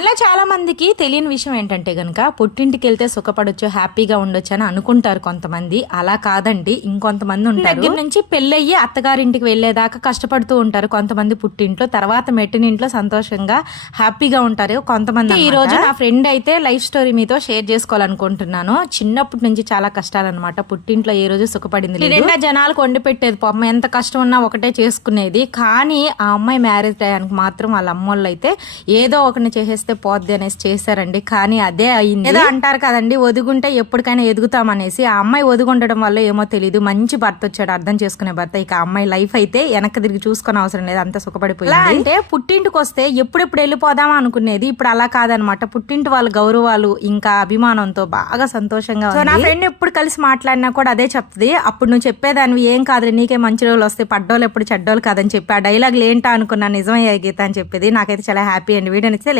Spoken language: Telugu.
మనలో చాలా మందికి తెలియని విషయం ఏంటంటే గనుక పుట్టింటికి వెళ్తే సుఖపడొచ్చు, హ్యాపీగా ఉండొచ్చు అని అనుకుంటారు కొంతమంది. అలా కాదండి, ఇంకొంతమంది ఉంటారు దగ్గర నుంచి పెళ్ళయ్యి అత్తగారింటికి వెళ్లేదాకా కష్టపడుతూ ఉంటారు కొంతమంది పుట్టింట్లో. తర్వాత మెట్టినింట్లో సంతోషంగా హ్యాపీగా ఉంటారు కొంతమంది. ఈ రోజు నా ఫ్రెండ్ అయితే లైఫ్ స్టోరీ మీతో షేర్ చేసుకోవాలనుకుంటున్నాను. చిన్నప్పటి నుంచి చాలా కష్టాలన్నమాట. పుట్టింట్లో ఏ రోజు సుఖపడింది లేదు. జనాలకు వండి పెట్టేది పాపం, ఎంత కష్టం ఉన్నా ఒకటే చేసుకునేది. కానీ ఆ అమ్మాయి మ్యారేజ్ టైంకి మాత్రం వాళ్ళ అమ్మోళ్ళు అయితే ఏదో ఒకరిని చేసేస్తే పోద్ది అనేసి చేశారండి. కానీ అదే అయింది. ఏదో అంటారు కదండి, ఒదుగుంటే ఎప్పటికైనా ఎదుగుతామనేసి. ఆ అమ్మాయి ఒదుగుండడం వల్ల ఏమో తెలియదు, మంచి భర్త వచ్చాడు, అర్థం చేసుకునే భర్త. ఇక ఆ అమ్మాయి లైఫ్ అయితే వెనక్కి తిరిగి చూసుకునే అవసరం లేదు, అంత సుఖపడిపోయింది. అంటే పుట్టింటికి వస్తే ఎప్పుడెప్పుడు వెళ్ళిపోదామా అనుకునేది, ఇప్పుడు అలా కాదనమాట. పుట్టింటి వాళ్ళ గౌరవాలు ఇంకా అభిమానంతో బాగా సంతోషంగా. సో నా ఫ్రెండ్ ఎప్పుడు కలిసి మాట్లాడినా కూడా అదే చెప్తుంది, అప్పుడు నువ్వు చెప్పేదానివి ఏం కాదు, నీకే మంచి రోజులు వస్తాయి, పడ్డోళ్ళు ఎప్పుడు చెడ్డోళ్ళు కాదని చెప్పి. ఆ డైలాగులు ఏంటా అనుకున్నా నిజమయ్యే గీత అని చెప్పేది. నాకైతే చాలా హ్యాపీ అండి. వీడియో నచ్చితే